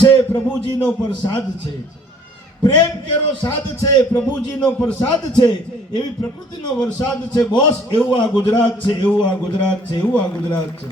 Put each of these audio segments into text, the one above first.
છે પ્રભુજીનો પ્રસાદ છે, પ્રેમ કેરો સાદ છે પ્રભુજીનો પ્રસાદ છે, એવી પ્રકૃતિનો વરસાદ છે બોસ. એવું આ ગુજરાત છે, એવું આ ગુજરાત છે, એવું આ ગુજરાત છે.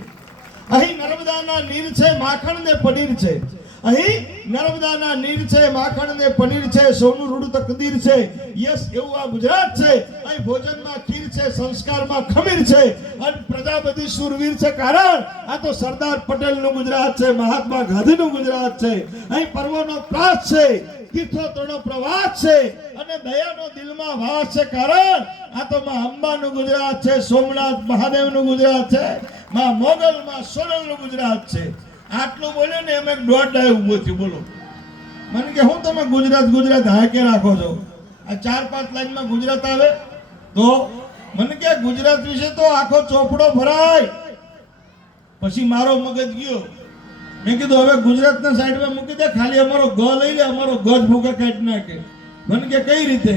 અહીં નર્મદાના નીર છે, માખણ ને પનીર છે. અહીં નર્મદાના નીર છે, માખણ ને પનીર છે, સોનું રૂડ તકદીર છે. યસ, એવું આ ગુજરાત છે. અહીં ભોજનમાં ખીર છે, સંસ્કારમાં ખમીર છે, અને પ્રજા બધી સુરવીર છે. કારણ આ તો સરદાર પટેલનું ગુજરાત છે, મહાત્મા ગાંધીનું ગુજરાત છે. અહીં પર્વનો પ્રાસ છે, તીર્થોત્તરનો પ્રવાસ છે, અને દયાનો દિલમાં વાસ છે. કારણ આ તો માં અંબાનું ગુજરાત છે, સોમનાથ મહાદેવનું ગુજરાત છે, માં મોગલ માં સોનલનું ગુજરાત છે. આટલું બોલ્યો ને એમ એક દોઢ ડાય ઉભો થયો. બોલો, મને કે હું તમે ગુજરાત ગુજરાત હાકે રાખો છો? આ 4-5 લાઈનમાં ગુજરાત આવે તો મને કે ગુજરાત વિશે તો આખો ચોપડો ભરાય. પછી મારો મગજ ગયો, મેં કીધું હવે ગુજરાતના સાઈડમાં મૂકી દે, ખાલી અમારો ગ લઈ લે, અમારો ગજ ભૂકા કાઢી નાખે. મને કે કઈ રીતે?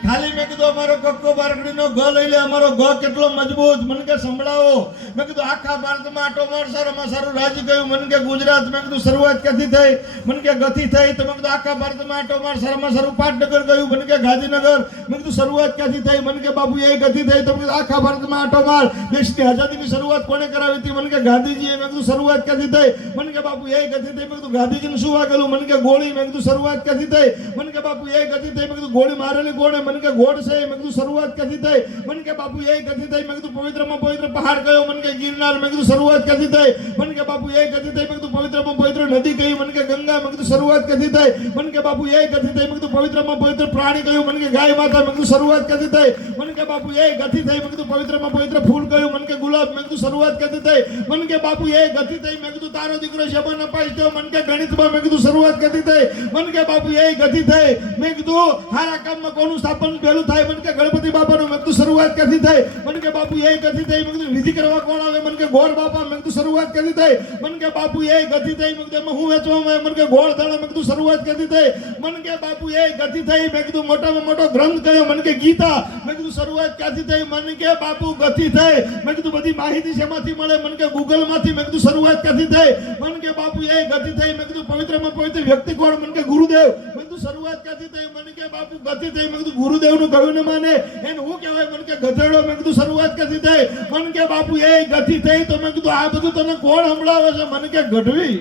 ખાલી મેં કીધું અમારો કક્કો બારકડીનો ગ લઈ લે, અમારો ગ કેટલો મજબૂત. મને કે સંભળાવો. મેં કીધું આખા ભારતમાં આટો માર, સારામાં સારું રાજ્ય કયું? મને કે ગુજરાત. મેં કીધું શરૂઆત ક્યાંથી થઈ? મને કે ગથી થઈ. તો મેં કીધું આખા ભારતમાં આટો માર, સારામાં સારું પાટનગર કયું? મને કે ગાંધીનગર. મેં કીધું શરૂઆત ક્યાંથી થઈ? મને કે બાપુ એ ગથી થઈ. તો મેં કીધું આખા ભારતમાં આટો માર, દેશની આઝાદીની શરૂઆત કોણે કરાવી હતી? મને કે ગાંધીજીએ. મેં કીધું શરૂઆત ક્યાંથી થઈ? મને કે બાપુ એ ગથી થઈ. મેં કીધું ગાંધીજીને શું વાગેલું? મને કે ગોળી. મેં કીધું શરૂઆત ક્યાંથી થઈ? મને કે બાપુ એ ગથી થઈ. મેં કીધું ગોળી મારેલી કોણે? મને કે ગોળ છે. મેં કીધું શરૂઆત ક્યાંથી થઈ? મને કે બાપુ એ ગતિ થઈ. મેં કીધું પવિત્રમાં પવિત્ર પહાડ કયો? મને કે ગિરનાર. મેં કીધું શરૂઆત ક્યાંથી થઈ? મને કે બાપુ એ ગતિ થઈ. મેં કીધું પવિત્રમાં પવિત્ર નદી કઈ? મને કે ગંગા. મેં કીધું શરૂઆત ક્યાંથી થઈ? મને કે બાપુ એ ગતિ થઈ. મેં કીધું પવિત્રમાં પવિત્ર પ્રાણી કયું? મને કે ગાય માતા. મેં કીધું શરૂઆત ક્યાંથી થઈ? મને કે બાપુ એ ગતિ થઈ. મેં કીધું પવિત્રમાં પવિત્ર ફૂલ કયું? મને કે ગુલાબ. મેં કીધું શરૂઆત ક્યાંથી થઈ? મને કે બાપુ એ ગતિ થઈ. મેં કીધું તારો દીકરો શબન અપાઈ ગયો. મને કે ગણિતમાં. મેં કીધું શરૂઆત ક્યાંથી થઈ? મને કે બાપુ એ ગતિ થઈ. મેં કીધું હારા કામમાં કોનું સ્થાપન પહેલું થાય? મને કે ગણપતિ બાપાનું. મેં કીધું શરૂઆત ક્યાંથી થઈ? મને કે બાપુ એ ગતિ થઈ. મેં કીધું વિધિ કરવા કોણ આવે? મને કે ગોળ બાપા. મેં કીધું શરૂઆત ક્યાંથી થઈ? મને કે બાપુ એ ગતિ થઈ. મેં કીધું હું વેચવામાં આવે? મને કે ગોળ દાણા. મેં કીધું શરૂઆત ક્યાંથી થઈ? મને કે બાપુ એ ગતિ થઈ. મેં કીધું મોટામાં મોટો ગ્રંથ કયો? મને કે ગીતા. મેં કીધું શરૂઆત ક્યાંથી થઈ? મને કે બાપુ ગતિ થઈ. મેં કીધું બધી માહિતી શેમાંથી મળે? મને કે ગૂગલ માંથી. મેં કીધું શરૂઆત ક્યાંથી થઈ? મને કે બાપુ એ ગતિ થઈ. મેં કીધું પવિત્રમાં પવિત્ર વ્યક્તિ કોણ? મને કે ગુરુદેવ. મેં કીધું શરૂઆત ક્યાંથી થઈ? મને કે બાપુ ગતિ થઈ. મેં કીધું ગુરુદેવનું કહ્યું ને માને એને હું કહેવાય? મને કે ગધેડો. મેં કીધું શરૂઆત ક્યાંથી થઈ? મને કે બાપુ એ ગતિ થઈ. તો મેં કીધું આ બધું તને કોણ સંભળાવે છે? મને કે ગઢવી.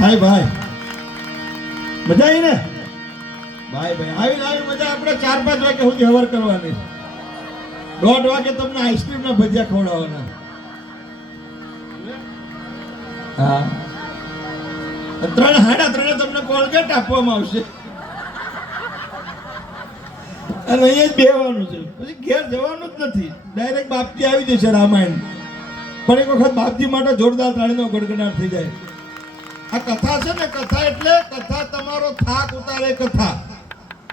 ભાઈ ભાઈ મજા આવી ને? ભાઈ ભાઈ આવી મજા. આપણે 4-5 વાગે સુધી હવર કરવાની, 1:30 વાગે તમને આઈસ્ક્રીમ ના ભજીયા ખવડાવવાના. હા, 3:30 તમને કોલગેટ આપવામાં આવશે, અને અહીંયા જ બેવાનું છે. પછી ઘેર જવાનું જ નથી, ડાયરેક્ટ બાપજી આવી જશે રામાયણ. પણ એક વખત બાપજી માટે જોરદાર તાળીનો ગડગડાટ થઈ જાય. આ કથા છે ને, કથા એટલે કથા તમારો થાક ઉતારે. કથા